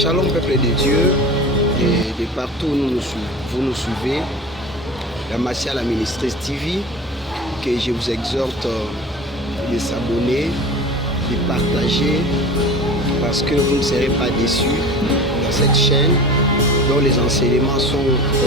Shalom peuple de Dieu, et de partout où vous nous suivez, la Martial la Ministreuse TV, que je vous exhorte de s'abonner, de partager, parce que vous ne serez pas déçus dans cette chaîne dont les enseignements sont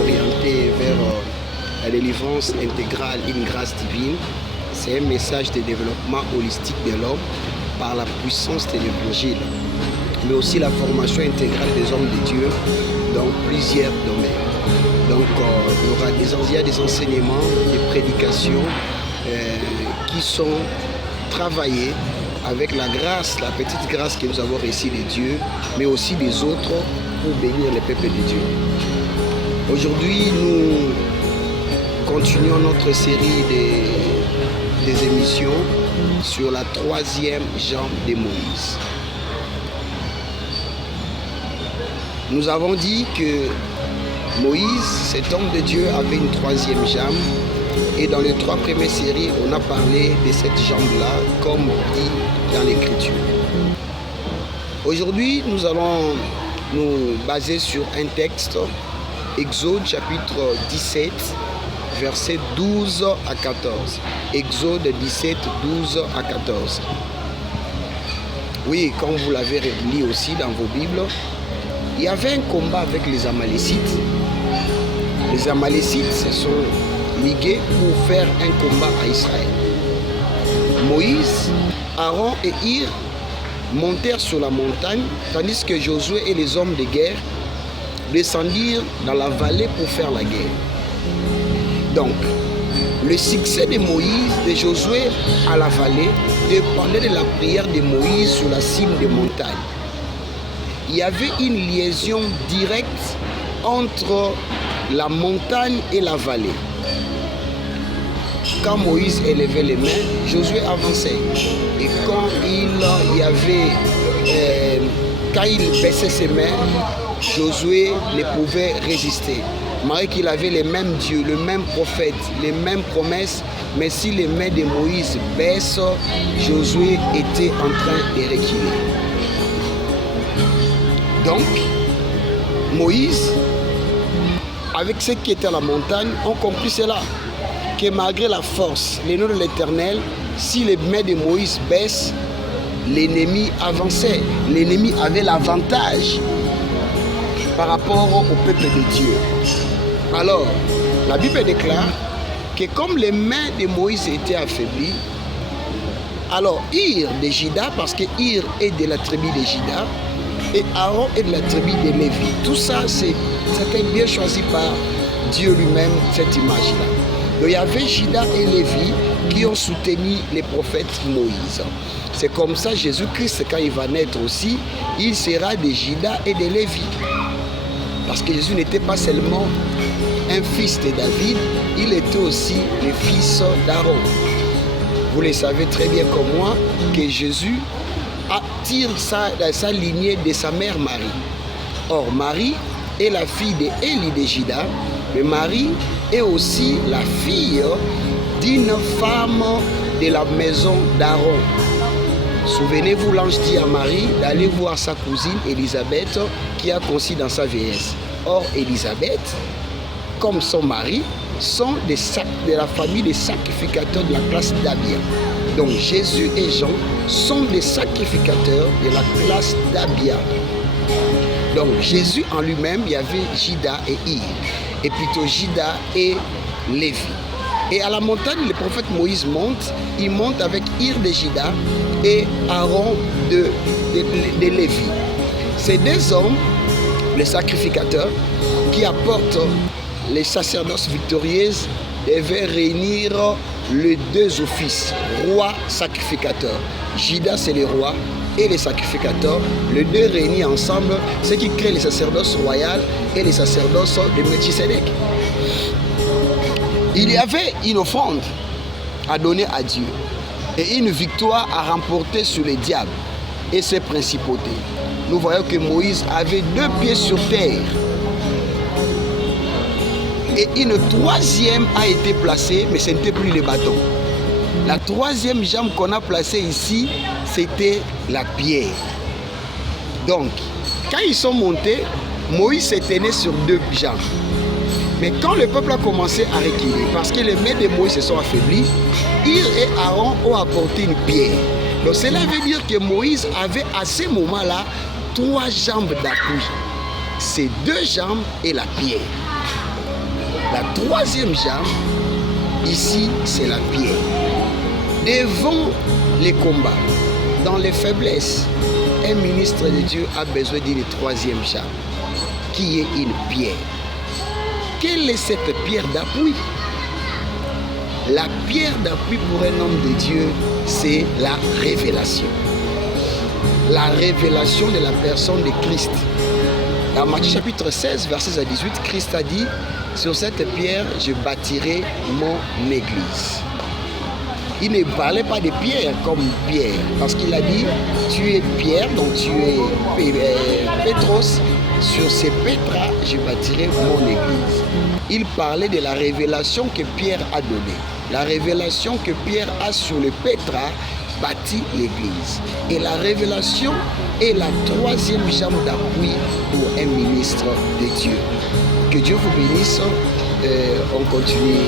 orientés vers la délivrance intégrale, une grâce divine. C'est un message de développement holistique de l'homme par la puissance de l'évangile, mais aussi la formation intégrale des hommes de Dieu dans plusieurs domaines. Donc il y a des enseignements, des prédications qui sont travaillés avec la grâce, la petite grâce que nous avons reçue de Dieu, mais aussi des autres pour bénir les peuples de Dieu. Aujourd'hui, nous continuons notre série des émissions sur la troisième jambe de Moïse. Nous avons dit que Moïse, cet homme de Dieu, avait une troisième jambe. Et dans les trois premières séries, on a parlé de cette jambe-là, comme dit dans l'Écriture. Aujourd'hui, nous allons nous baser sur un texte, Exode chapitre 17, versets 12 à 14. Exode 17, 12 à 14. Oui, comme vous l'avez lu aussi dans vos Bibles, il y avait un combat avec les Amalécites. Les Amalécites se sont ligués pour faire un combat à Israël. Moïse, Aaron et Hir montèrent sur la montagne, tandis que Josué et les hommes de guerre descendirent dans la vallée pour faire la guerre. Donc, le succès de Moïse, de Josué à la vallée, dépendait de la prière de Moïse sur la cime des montagnes. Il y avait une liaison directe entre la montagne et la vallée. Quand Moïse élevait les mains, Josué avançait. Et quand il baissait ses mains, Josué ne pouvait résister. Malgré qu'il avait les mêmes dieux, le même prophète, les mêmes promesses, mais si les mains de Moïse baissent, Josué était en train de reculer. Donc, Moïse, avec ceux qui étaient à la montagne, ont compris cela, que malgré la force, les noms de l'Éternel, si les mains de Moïse baissent, l'ennemi avançait. L'ennemi avait l'avantage par rapport au peuple de Dieu. Alors, la Bible déclare que comme les mains de Moïse étaient affaiblies, alors Hir de Juda, parce que Hir est de la tribu de Juda, et Aaron est de la tribu de Lévi. Tout ça, c'était bien choisi par Dieu lui-même, cette image-là. Donc il y avait Juda et Lévi qui ont soutenu les prophètes Moïse. C'est comme ça Jésus-Christ, quand il va naître aussi, il sera de Juda et de Lévi. Parce que Jésus n'était pas seulement un fils de David, il était aussi le fils d'Aaron. Vous le savez très bien comme moi que Jésus tire sa lignée de sa mère Marie. Or, Marie est la fille d'Élie de Juda, mais Marie est aussi la fille d'une femme de la maison d'Aaron. Souvenez-vous, l'ange dit à Marie d'aller voir sa cousine Élisabeth qui a conçu dans sa vieillesse. Or, Élisabeth, comme son mari, sont de la famille des sacrificateurs de la classe d'Abia. Donc Jésus et Jean sont des sacrificateurs de la classe d'Abia. Donc Jésus en lui-même, il y avait Juda et Hir, et plutôt Juda et Lévi. Et à la montagne, le prophète Moïse monte, il monte avec Hir de Juda et Aaron de Lévi. Ces deux hommes, les sacrificateurs, qui apportent les sacerdoces victorieuses, devaient réunir les deux offices, roi sacrificateur. Juda c'est le roi et les sacrificateurs, les deux réunis ensemble, ce qui crée les sacerdoces royales et les sacerdoces de Melchisédek. Il y avait une offrande à donner à Dieu et une victoire à remporter sur les diables et ses principautés. Nous voyons que Moïse avait deux pieds sur terre. Et une troisième a été placée, mais ce n'était plus le bâton. La troisième jambe qu'on a placée ici, c'était la pierre. Donc, Quand ils sont montés, Moïse se tenait sur 2 jambes. Mais quand le peuple a commencé à reculer, parce que les mains de Moïse se sont affaiblies, Hur et Aaron ont apporté une pierre. Donc cela veut dire que Moïse avait à ce moment-là 3 jambes d'appui. Ces 2 jambes et la pierre. La 3e jambe, ici, c'est la pierre. Devant les combats, dans les faiblesses, un ministre de Dieu a besoin d'une 3e jambe, qui est une pierre. Quelle est cette pierre d'appui? La pierre d'appui pour un homme de Dieu, c'est la révélation. La révélation de la personne de Christ. Dans Matthieu chapitre 16, versets à 18, Christ a dit, sur cette pierre, je bâtirai mon église. Il ne parlait pas de pierre comme Pierre, parce qu'il a dit, tu es Pierre, donc tu es Pétros, sur ces pétras, je bâtirai mon église. Il parlait de la révélation que Pierre a donnée. La révélation que Pierre a sur le pétras bâtit l'église. Et la révélation est la 3e jambe d'appui pour un ministre de Dieu. Que Dieu vous bénisse. On continue